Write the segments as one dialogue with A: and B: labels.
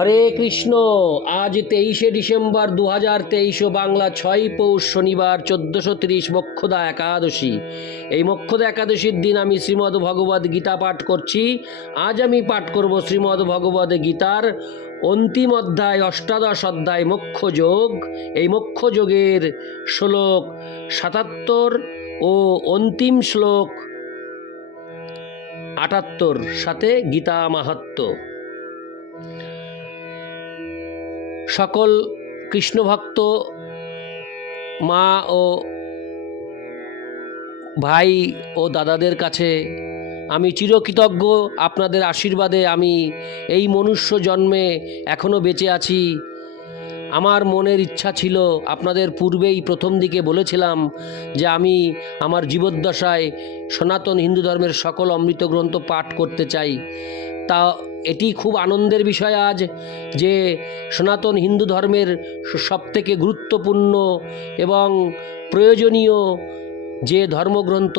A: হরে কৃষ্ণ আজ তেইশে ডিসেম্বর দু হাজার তেইশ বাংলা ছয় পৌষ শনিবার চোদ্দশো তিরিশ মক্ষদা একাদশী এই মক্ষদা একাদশীর দিন আমি শ্রীমদ ভগবদ গীতা পাঠ করছি আজ আমি পাঠ করব শ্রীমদ ভগবদ গীতার অন্তিম অধ্যায় অষ্টাদশ অধ্যায় মোক্ষযোগ এই মোক্ষযোগের শ্লোক সাতাত্তর ও অন্তিম শ্লোক আটাত্তর সাথে গীতা মাহাত্ম্য সকল কৃষ্ণভক্ত মা ও ভাই ও দাদাদের কাছে আমি চিরকৃতজ্ঞ আপনাদের আশীর্বাদে আমি এই মনুষ্য জন্মে এখনও বেঁচে আছি আমার মনের ইচ্ছা ছিল আপনাদের পূর্বেই প্রথম দিকে বলেছিলাম যে আমি আমার জীবদ্দশায় সনাতন হিন্দু ধর্মের সকল অমৃত গ্রন্থ পাঠ করতে চাই তা এটি খুব আনন্দের বিষয় আজ যে সনাতন হিন্দু ধর্মের সবথেকে গুরুত্বপূর্ণ এবং প্রয়োজনীয় যে ধর্মগ্রন্থ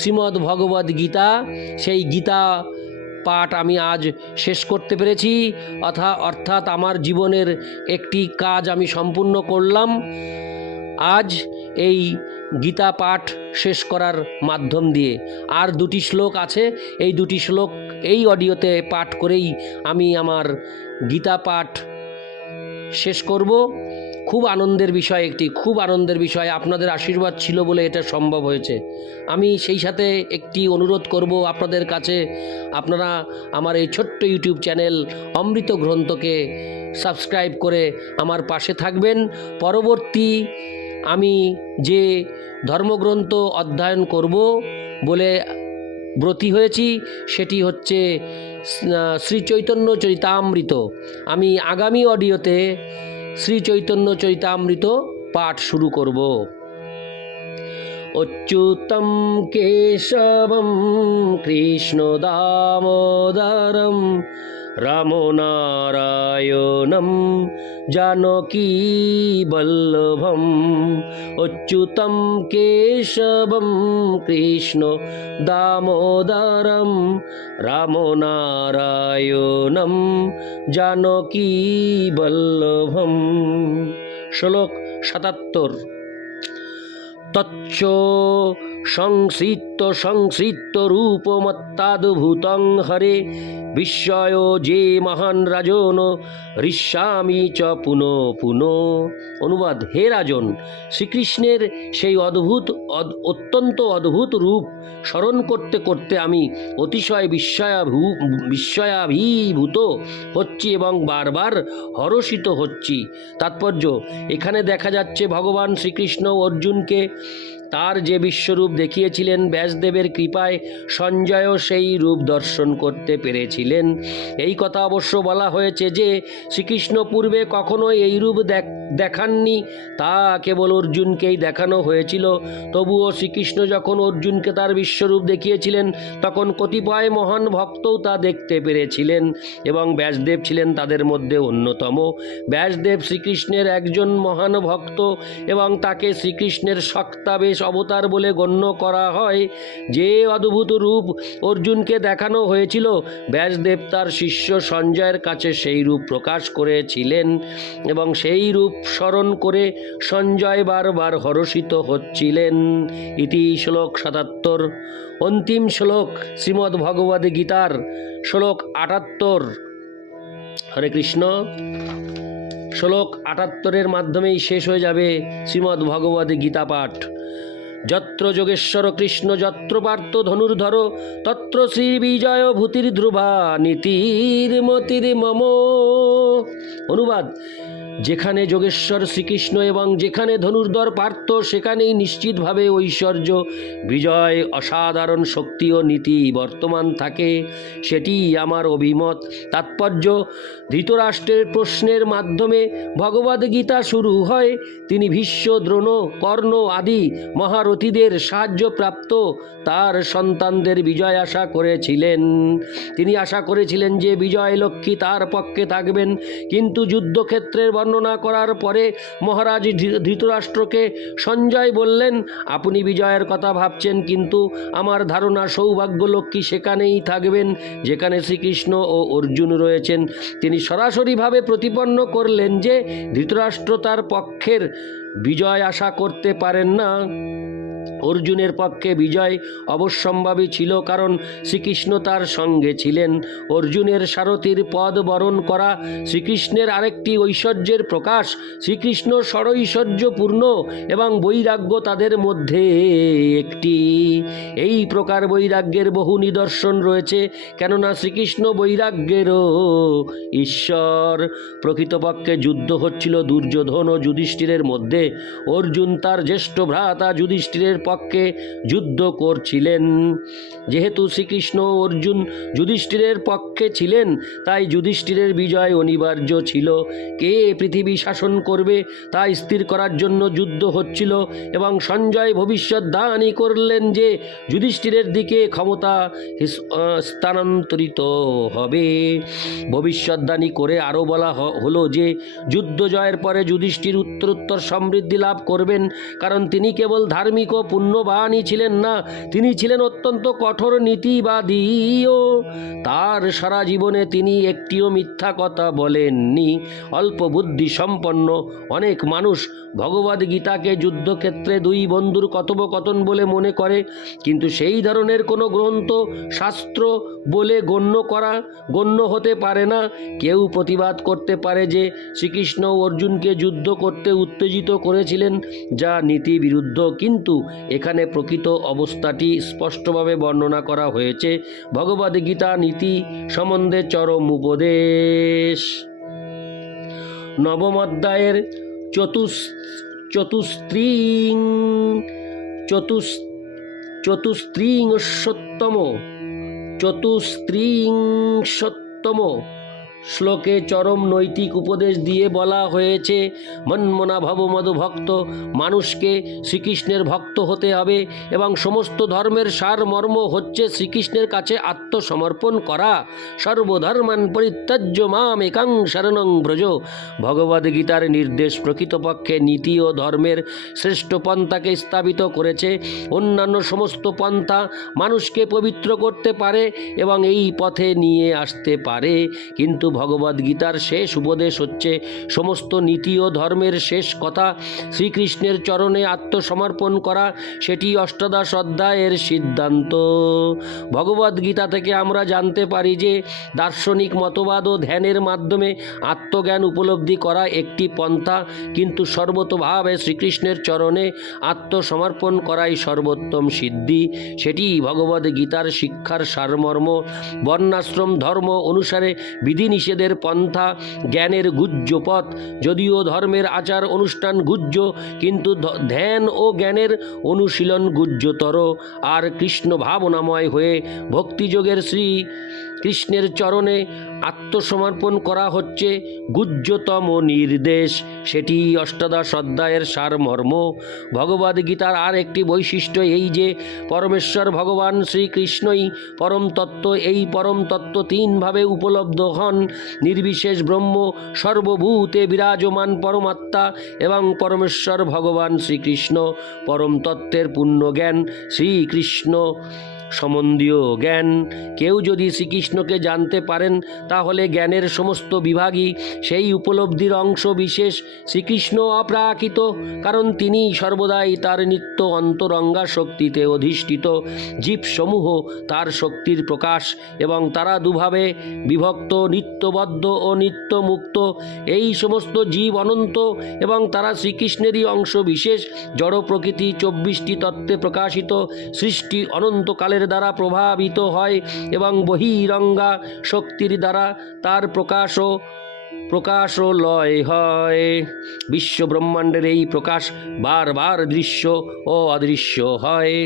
A: শ্রীমদ্ ভগবদ গীতা সেই গীতা পাঠ আমি আজ শেষ করতে পেরেছি অর্থাৎ আমার জীবনের একটি কাজ আমি সম্পূর্ণ করলাম আজ এই গীতা পাঠ শেষ করার মাধ্যম দিয়ে আর দুটি শ্লোক আছে এই দুটি শ্লোক এই অডিওতে পাঠ করেই আমি আমার গীতা পাঠ শেষ করব খুব আনন্দের বিষয় একটি খুব আনন্দের বিষয় আপনাদের আশীর্বাদ ছিল বলে এটা সম্ভব হয়েছে আমি সেই সাথে একটি অনুরোধ করব আপনাদের কাছে আপনারা আমার এই ছোট্ট ইউটিউব চ্যানেল অমৃত গ্রন্থকে সাবস্ক্রাইব করে আমার পাশে থাকবেন পরবর্তী আমি যে ধর্মগ্রন্থ অধ্যয়ন করব বলে ব্রতী হয়েছি সেটি হচ্ছে শ্রী চৈতন্য চরিতামৃত আমি আগামী অডিওতে শ্রী চৈতন্য চরিতামৃত পাঠ শুরু করব অচ্যুতম কেশবম কৃষ্ণ দামোদরম রাম নারায়ণম जानकी वल्लभम् अच्युतं केशवं कृष्ण दामोदरं रामनारायणं जानकी वल्लभम् श्लोक সাতাত্তর তচ্চ সংসৃত্য সংসৃত্য হরে বিস্ময় যে মহান রাজন ঋষ্যামি চ পুন পুন অনুবাদ হে রাজন শ্রীকৃষ্ণের সেই অদ্ভুত অত্যন্ত অদ্ভুত রূপ স্মরণ করতে করতে আমি অতিশয় বিস্ময়াভূ বিস্ময়াভিভূত হচ্ছি এবং বারবার হরষিত হচ্ছি তাৎপর্য এখানে দেখা যাচ্ছে ভগবান শ্রীকৃষ্ণ অর্জুনকে তার যে বিশ্বরূপ দেখিয়েছিলেন ব্যাসদেবের কৃপায় সঞ্জয়ও সেই রূপ দর্শন করতে পেরেছিলেন এই কথা অবশ্য বলা হয়েছে যে শ্রীকৃষ্ণ পূর্বে কখনো এই রূপ দেখ দেখাননি তা কেবল অর্জুনকেই দেখানো হয়েছিল তবুও শ্রীকৃষ্ণ যখন অর্জুনকে তার বিশ্বরূপ দেখিয়েছিলেন তখন কতিপয় মহান ভক্তও তা দেখতে পেরেছিলেন এবং ব্যাসদেব ছিলেন তাদের মধ্যে অন্যতম ব্যাসদেব শ্রীকৃষ্ণের একজন মহান ভক্ত এবং তাকে শ্রীকৃষ্ণের শক্তাবেশ অবতার বলে গণ্য করা হয় যে অদ্ভুত রূপ অর্জুনকে দেখানো হয়েছিল ব্যাসদেব তার শিষ্য সঞ্জয়ের কাছে সেই রূপ প্রকাশ করেছিলেন এবং সেই রূপ রূপ স্মরণ করে সঞ্জয় বারবার হরষিত হচ্ছিলেন ইতি শ্লোক সাতাত্তর অন্তিম শ্লোক শ্রীমদ্ ভগবদ গীতার শ্লোক আটাত্তর হরে কৃষ্ণ শ্লোক আটাত্তরের মাধ্যমেই শেষ হয়ে যাবে শ্রীমদ্ ভগবদ গীতা পাঠ যত্র যোগেশ্বর কৃষ্ণ যত্র পার্থ ধনুর্ধর তত্র শ্রী বিজয় ভূতির ধ্রুবা নীতির মতির মম অনুবাদ যেখানে যোগেশ্বর শ্রীকৃষ্ণ এবং যেখানে ধনুর্ধর পার্থ সেখানেই নিশ্চিতভাবে ঐশ্বর্য বিজয় অসাধারণ শক্তি ও নীতি বর্তমান থাকে সেটি আমার অভিমত তাৎপর্য ধৃতরাষ্ট্রের প্রশ্নের মাধ্যমে ভগবদ্গীতা শুরু হয় তিনি ভীষ্ম দ্রোণ কর্ণ আদি মহার সারথীদের সাহায্যপ্রাপ্ত তার সন্তানদের বিজয় আশা করেছিলেন তিনি আশা করেছিলেন যে বিজয় লক্ষ্মী তার পক্ষে থাকবেন কিন্তু যুদ্ধক্ষেত্রের বর্ণনা করার পরে মহারাজ ধৃতরাষ্ট্রকে সঞ্জয় বললেন আপনি বিজয়ের কথা ভাবছেন কিন্তু আমার ধারণা সৌভাগ্য লক্ষ্মী সেখানেই থাকবেন যেখানে শ্রীকৃষ্ণ ও অর্জুন রয়েছেন তিনি সরাসরিভাবে প্রতিপন্ন করলেন যে ধৃতরাষ্ট্র তার পক্ষের বিজয় আশা করতে পারেন না অর্জুনের পক্ষে বিজয় অবশ্যম্ভাবী ছিল কারণ শ্রীকৃষ্ণ তার সঙ্গে ছিলেন অর্জুনের সারথীর পদ বরণ করা শ্রীকৃষ্ণের আরেকটি ঐশ্বর্যের প্রকাশ শ্রীকৃষ্ণ সরৈশ্বর্যপূর্ণ এবং বৈরাগ্য তাদের মধ্যে একটি এই প্রকার বৈরাগ্যের বহু নিদর্শন রয়েছে কেননা শ্রীকৃষ্ণ বৈরাগ্যেরও ঈশ্বর প্রকৃতপক্ষে যুদ্ধ হচ্ছিল দুর্যোধন ও যুধিষ্ঠিরের মধ্যে অর্জুন তার জ্যেষ্ঠ ভ্রাতা যুধিষ্ঠিরের ধর্মের পক্ষে যুদ্ধ করছিলেন যেহেতু শ্রীকৃষ্ণ অর্জুন যুধিষ্ঠিরের পক্ষে ছিলেন তাই যুধিষ্ঠিরের বিজয় অনিবার্য ছিল কে পৃথিবী শাসন করবে তা স্থির করার জন্য যুদ্ধ হচ্ছিল এবং সঞ্জয় ভবিষ্যৎ দানই করলেন যে যুধিষ্ঠিরের দিকে ক্ষমতা স্থানান্তরিত হবে ভবিষ্যৎদানী করে আরও বলা হলো যে যুদ্ধ জয়ের পরে যুধিষ্ঠির উত্তরোত্তর সমৃদ্ধি লাভ করবেন কারণ তিনি কেবল ধার্মিক ও পুণ্যবাণী ছিলেন না তিনি ছিলেন অত্যন্ত কঠোর নীতিবাদীও তার সারা জীবনে তিনি একটিও মিথ্যা কথা বলেননি অল্প বুদ্ধি সম্পন্ন অনেক মানুষ ভগবদ গীতাকে যুদ্ধক্ষেত্রে দুই বন্ধুর কথোপকথন বলে মনে করে কিন্তু সেই ধরনের কোনো গ্রন্থ শাস্ত্র বলে গণ্য করা গণ্য হতে পারে না কেউ প্রতিবাদ করতে পারে যে শ্রীকৃষ্ণ অর্জুনকে যুদ্ধ করতে উত্তেজিত করেছিলেন যা নীতি বিরুদ্ধ কিন্তু এখানে প্রকৃত অবস্থাটি স্পষ্টভাবে বর্ণনা করা হয়েছে ভগবদ্গীতা নীতি সম্বন্ধে চরম উপদেশ নবম অধ্যায়ের চতুস চতুস্ত্রিং চতুস চতুস্ত্রিংশোত্তম চতুস্ত্রিংশোত্তম শ্লোকে চরম নৈতিক উপদেশ দিয়ে বলা হয়েছে মনমনা ভবমদ ভক্ত মানুষকে শ্রীকৃষ্ণের ভক্ত হতে হবে এবং সমস্ত ধর্মের সারমর্ম হচ্ছে শ্রীকৃষ্ণের কাছে আত্মসমর্পণ করা সর্বধর্মান পরিত্যাজ্য মাম একাং শরণং ব্রজ ভগবদ্গীতার নির্দেশ প্রকৃতপক্ষে নীতি ও ধর্মের শ্রেষ্ঠ পন্থাকে স্থাপিত করেছে অন্যান্য সমস্ত পন্থা মানুষকে পবিত্র করতে পারে এবং এই পথে নিয়ে আসতে পারে কিন্তু ভগবদ্গীতার শেষ উপদেশ হচ্ছে সমস্ত নীতি ও ধর্মের শেষ কথা শ্রীকৃষ্ণের চরণে আত্মসমর্পণ করা সেটি অষ্টাদশ অধ্যায়ের সিদ্ধান্ত ভগবদ্গীতা থেকে আমরা জানতে পারি যে দার্শনিক মতবাদ ও ধ্যানের মাধ্যমে আত্মজ্ঞান উপলব্ধি করা একটি পন্থা কিন্তু সর্বতভাবে শ্রীকৃষ্ণের চরণে আত্মসমর্পণ করাই সর্বোত্তম সিদ্ধি সেটি ভগবদ্গীতার শিক্ষার সারমর্ম বর্ণাশ্রম ধর্ম অনুসারে বিধিনিষেধ নিষেধের পন্থা জ্ঞানের গুজ্জ পথ যদিও ধর্মের আচার অনুষ্ঠান গুজ্জ কিন্তু ধ্যান ও জ্ঞানের অনুশীলন গুজ্জতর আর কৃষ্ণ ভাবনাময় হয়ে ভক্তিযোগের শ্রী কৃষ্ণের চরণে আত্মসমর্পণ করা হচ্ছে গুজ্জতম নির্দেশ সেটি অষ্টাদশ অধ্যায়ের সারমর্ম গীতার আর একটি বৈশিষ্ট্য এই যে পরমেশ্বর ভগবান শ্রীকৃষ্ণই পরম তত্ত্ব এই পরম তত্ত্ব তিনভাবে উপলব্ধ হন নির্বিশেষ ব্রহ্ম সর্বভূতে বিরাজমান পরমাত্মা এবং পরমেশ্বর ভগবান শ্রীকৃষ্ণ পরম তত্ত্বের পূর্ণ জ্ঞান শ্রীকৃষ্ণ সম্বন্ধীয় জ্ঞান কেউ যদি শ্রীকৃষ্ণকে জানতে পারেন তাহলে জ্ঞানের সমস্ত বিভাগই সেই উপলব্ধির অংশ বিশেষ শ্রীকৃষ্ণ অপ্রাকৃত কারণ তিনি সর্বদাই তার নিত্য অন্তরঙ্গা শক্তিতে অধিষ্ঠিত জীবসমূহ তার শক্তির প্রকাশ এবং তারা দুভাবে বিভক্ত নিত্যবদ্ধ ও নিত্যমুক্ত এই সমস্ত জীব অনন্ত এবং তারা শ্রীকৃষ্ণেরই অংশ বিশেষ জড় প্রকৃতি চব্বিশটি তত্ত্বে প্রকাশিত সৃষ্টি অনন্তকালের শক্তির দ্বারা প্রভাবিত হয় এবং বহিরঙ্গা শক্তির দ্বারা তার ও প্রকাশ ও লয় হয় বিশ্ব ব্রহ্মাণ্ডের এই প্রকাশ বারবার দৃশ্য ও অদৃশ্য হয়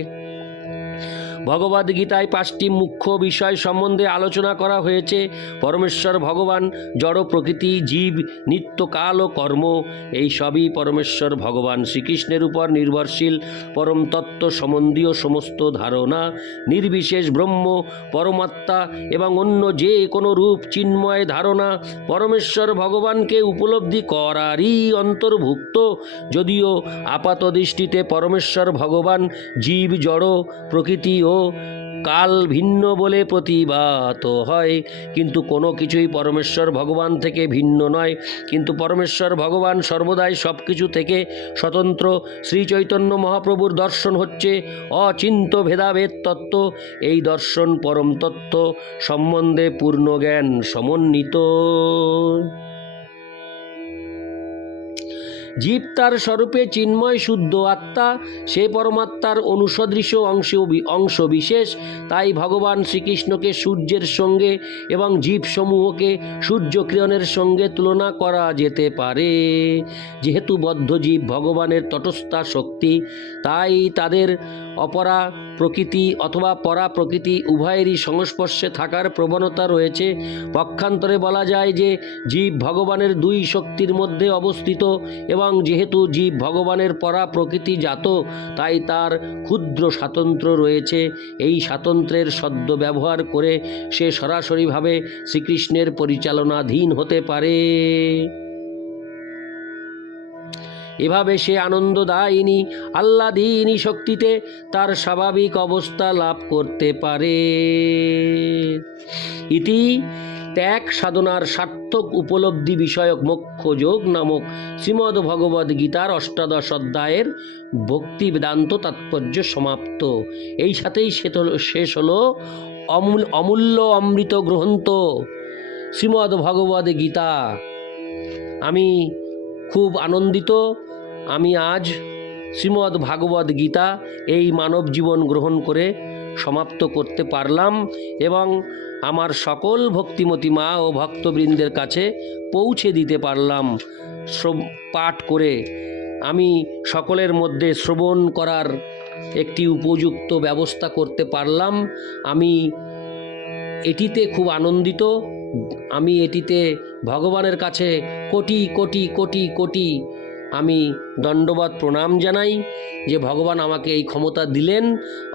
A: ভগবদ্গীতায় পাঁচটি মুখ্য বিষয় সম্বন্ধে আলোচনা করা হয়েছে পরমেশ্বর ভগবান জড় প্রকৃতি জীব নিত্যকাল ও কর্ম এই সবই পরমেশ্বর ভগবান শ্রীকৃষ্ণের উপর নির্ভরশীল পরম তত্ত্ব সম্বন্ধীয় সমস্ত ধারণা নির্বিশেষ ব্রহ্ম পরমাত্মা এবং অন্য যে কোনো রূপ চিন্ময় ধারণা পরমেশ্বর ভগবানকে উপলব্ধি করারই অন্তর্ভুক্ত যদিও আপাত দৃষ্টিতে পরমেশ্বর ভগবান জীব জড় প্রকৃতি ও কাল ভিন্ন বলে প্রতিভাত হয় কিন্তু কোনো কিছুই পরমেশ্বর ভগবান থেকে ভিন্ন নয় কিন্তু পরমেশ্বর ভগবান সর্বদাই সব কিছু থেকে স্বতন্ত্র শ্রীচৈতন্য মহাপ্রভুর দর্শন হচ্ছে অচিন্ত ভেদাভেদ তত্ত্ব এই দর্শন পরম তত্ত্ব সম্বন্ধে পূর্ণ জ্ঞান সমন্বিত জীব তার স্বরূপে চিন্ময় শুদ্ধ আত্মা সে পরমাত্মার অনুসদৃশ অংশ অংশ বিশেষ তাই ভগবান শ্রীকৃষ্ণকে সূর্যের সঙ্গে এবং জীবসমূহকে সূর্যকিরণের সঙ্গে তুলনা করা যেতে পারে যেহেতু বদ্ধ জীব ভগবানের তটস্থা শক্তি তাই তাদের অপরা প্রকৃতি অথবা পরা প্রকৃতি উভয়েরই সংস্পর্শে থাকার প্রবণতা রয়েছে পক্ষান্তরে বলা যায় যে জীব ভগবানের দুই শক্তির মধ্যে অবস্থিত এবং যেহেতু জীব ভগবানের পরা প্রকৃতি জাত তাই তার ক্ষুদ্র স্বাতন্ত্র রয়েছে এই স্বাতন্ত্রের সদ্য ব্যবহার করে সে সরাসরিভাবে শ্রীকৃষ্ণের পরিচালনাধীন হতে পারে এভাবে সে আল্লা আল্লাদিনী শক্তিতে তার স্বাভাবিক অবস্থা লাভ করতে পারে ইতি ত্যাগ সাধনার সার্থক উপলব্ধি বিষয়ক মোক্ষ যোগ নামক শ্রীমদ ভগবদ গীতার অষ্টাদশ অধ্যায়ের ভক্তি বেদান্ত তাৎপর্য সমাপ্ত এই সাথেই শেষ হলো অমূল অমূল্য অমৃত গ্রন্থ শ্রীমদ ভগবদ গীতা আমি খুব আনন্দিত আমি আজ শ্রীমদ্ ভাগবত গীতা এই মানব জীবন গ্রহণ করে সমাপ্ত করতে পারলাম এবং আমার সকল ভক্তিমতী মা ও ভক্তবৃন্দের কাছে পৌঁছে দিতে পারলাম পাঠ করে আমি সকলের মধ্যে শ্রবণ করার একটি উপযুক্ত ব্যবস্থা করতে পারলাম আমি এটিতে খুব আনন্দিত আমি এটিতে ভগবানের কাছে কোটি কোটি কোটি কোটি আমি দণ্ডবাদ প্রণাম জানাই যে ভগবান আমাকে এই ক্ষমতা দিলেন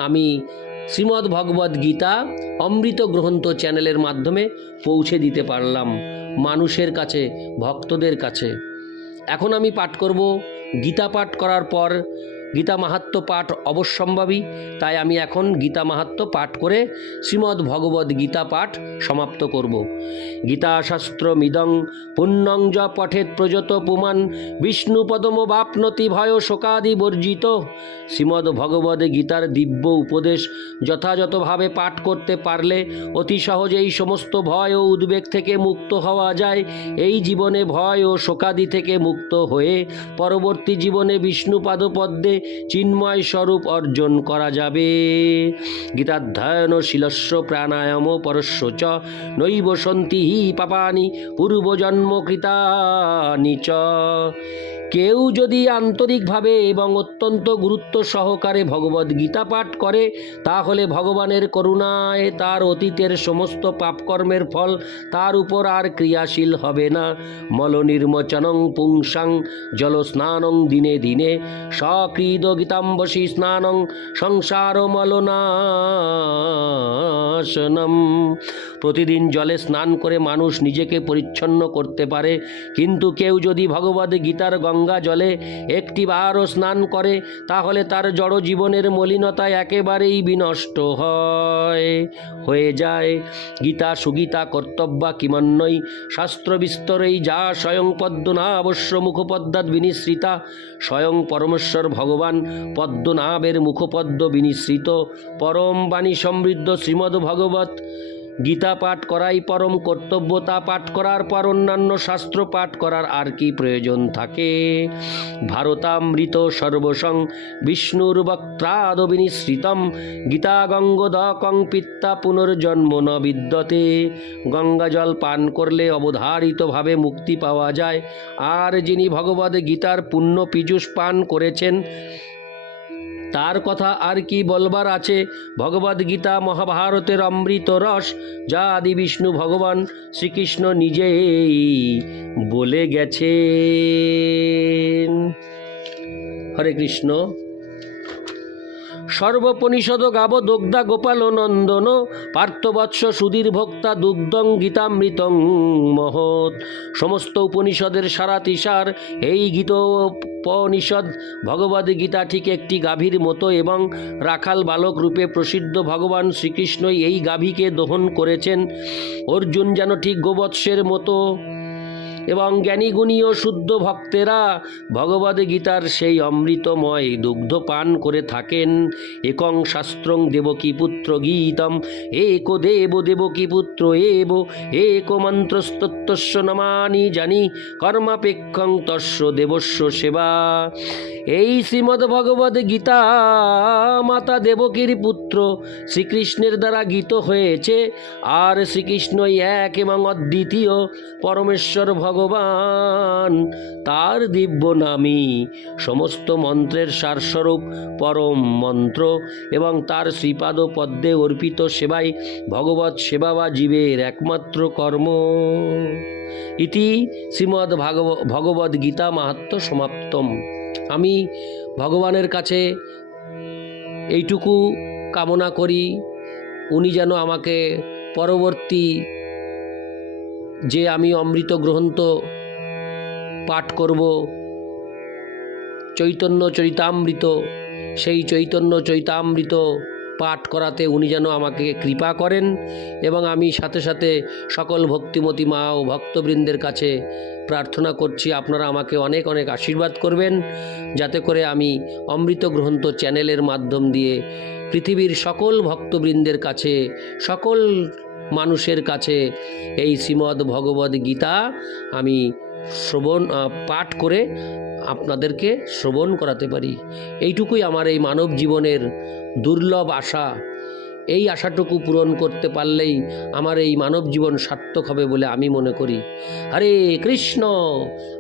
A: আমি শ্রীমদ্ ভগবদ গীতা অমৃত গ্রন্থ চ্যানেলের মাধ্যমে পৌঁছে দিতে পারলাম মানুষের কাছে ভক্তদের কাছে এখন আমি পাঠ করব গীতা পাঠ করার পর গীতা মাহাত্ম পাঠ অবশ্যম্ভাবী তাই আমি এখন গীতা মাহাত্ম পাঠ করে শ্রীমদ্ ভগবদ গীতা পাঠ সমাপ্ত করব গীতাশাস্ত্র মিদং পুণ্যং জ পঠেত প্রজত পুমান বিষ্ণুপদম বাপনতি ভয় শোকাদি বর্জিত শ্রীমদ্ ভগবদ গীতার দিব্য উপদেশ যথাযথভাবে পাঠ করতে পারলে অতি সহজেই সমস্ত ভয় ও উদ্বেগ থেকে মুক্ত হওয়া যায় এই জীবনে ভয় ও শোকাদি থেকে মুক্ত হয়ে পরবর্তী জীবনে পদ্মে চিন্ময় স্বরূপ অর্জন করা যাবে গীতাধ্যয়ন শিলস্য প্রাণায়াম পরস্য চ নৈব সন্তি পাপানি পূর্বজন্মকৃতানি চ কেউ যদি আন্তরিকভাবে এবং অত্যন্ত গুরুত্ব সহকারে ভগবদ গীতা পাঠ করে তাহলে ভগবানের করুণায় তার অতীতের সমস্ত পাপকর্মের ফল তার উপর আর ক্রিয়াশীল হবে না মলনির্মচনং পুংসাং জলস্নানং দিনে দিনে সকৃদ গীতাম্বসী স্নানং সংসার মলনাশনম প্রতিদিন জলে স্নান করে মানুষ নিজেকে পরিচ্ছন্ন করতে পারে কিন্তু কেউ যদি ভগবদ গীতার গঙ্গা গঙ্গা জলে একটিবারও স্নান করে তাহলে তার জড় জীবনের মলিনতা একেবারেই বিনষ্ট হয় হয়ে যায় গীতা সুগীতা কর্তব্যা কিমান্নই শাস্ত্র বিস্তরেই যা স্বয়ং পদ্ম অবশ্য মুখপদ্মাদ বিনিশ্রিতা স্বয়ং পরমেশ্বর ভগবান পদ্মনাভের মুখপদ্ম বিনিশ্রিত পরম বাণী সমৃদ্ধ শ্রীমদ ভগবত গীতা পাঠ করাই পরম কর্তব্য তা পাঠ করার পর অন্যান্য শাস্ত্র পাঠ করার আর কি প্রয়োজন থাকে ভারতামৃত সর্বসং বিষ্ণুর বক্ত্রাদবিনিশ্রিতম গীতা গঙ্গদকং পিত্তা পুনর্জন্ম ন বিদ্যতে গঙ্গাজল পান করলে অবধারিতভাবে মুক্তি পাওয়া যায় আর যিনি ভগবদ গীতার পুণ্য পীযুষ পান করেছেন তার কথা আর কি বলবার আছে ভগবদ্গীতা মহাভারতের অমৃত রস যা আদি বিষ্ণু ভগবান শ্রীকৃষ্ণ নিজেই বলে গেছে হরে কৃষ্ণ সর্বপনিষদ গাব দগ্ধা গোপাল নন্দন পার্থবৎস সুধীর ভক্তা দুগ্ধং গীতামৃতং মহৎ সমস্ত উপনিষদের সারা তিসার এই গীত উপনিষদ ভগবদ গীতা ঠিক একটি গাভীর মতো এবং রাখাল বালক রূপে প্রসিদ্ধ ভগবান শ্রীকৃষ্ণই এই গাভীকে দহন করেছেন অর্জুন যেন ঠিক গোবৎসের মতো এবং জ্ঞানীগুণীয় শুদ্ধ ভক্তেরা ভগবদ গীতার সেই অমৃতময় দুগ্ধ পান করে থাকেন একং শাস্ত্রং দেবকী পুত্র গীতম এক দেব দেবকী পুত্র এব এক মন্ত্রস্তত্বস্য নমানি জানি কর্মাপেক্ষং তস্য দেবস্য সেবা এই শ্রীমদ ভগবদ গীতা মাতা দেবকীর পুত্র শ্রীকৃষ্ণের দ্বারা গীত হয়েছে আর শ্রীকৃষ্ণই এক এবং অদ্বিতীয় পরমেশ্বর ভগ ভগবান তার দিব্য নামই সমস্ত মন্ত্রের সারস্বরূপ পরম মন্ত্র এবং তার শ্রীপাদ পদ্মে অর্পিত সেবাই ভগবৎ সেবা বা জীবের একমাত্র কর্ম ইতি শ্রীমদ্ ভাগব ভগবদ্ গীতা মাহাত্ম সমাপ্তম আমি ভগবানের কাছে এইটুকু কামনা করি উনি যেন আমাকে পরবর্তী যে আমি অমৃত গ্রন্থ পাঠ করব চৈতন্য চৈতামৃত সেই চৈতন্য চৈতামৃত পাঠ করাতে উনি যেন আমাকে কৃপা করেন এবং আমি সাথে সাথে সকল ভক্তিমতী মা ও ভক্তবৃন্দের কাছে প্রার্থনা করছি আপনারা আমাকে অনেক অনেক আশীর্বাদ করবেন যাতে করে আমি অমৃত গ্রন্থ চ্যানেলের মাধ্যম দিয়ে পৃথিবীর সকল ভক্তবৃন্দের কাছে সকল মানুষের কাছে এই শ্রীমদ্ ভগবদ্ গীতা আমি শ্রবণ পাঠ করে আপনাদেরকে শ্রবণ করাতে পারি এইটুকুই আমার এই মানব জীবনের দুর্লভ আশা এই আশাটুকু পূরণ করতে পারলেই আমার এই মানব জীবন সার্থক হবে বলে আমি মনে করি হরে কৃষ্ণ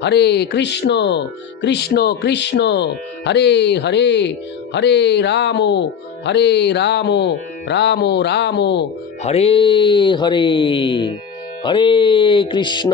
A: হরে কৃষ্ণ কৃষ্ণ কৃষ্ণ হরে হরে হরে রাম হরে রাম রাম রাম হরে হরে হরে কৃষ্ণ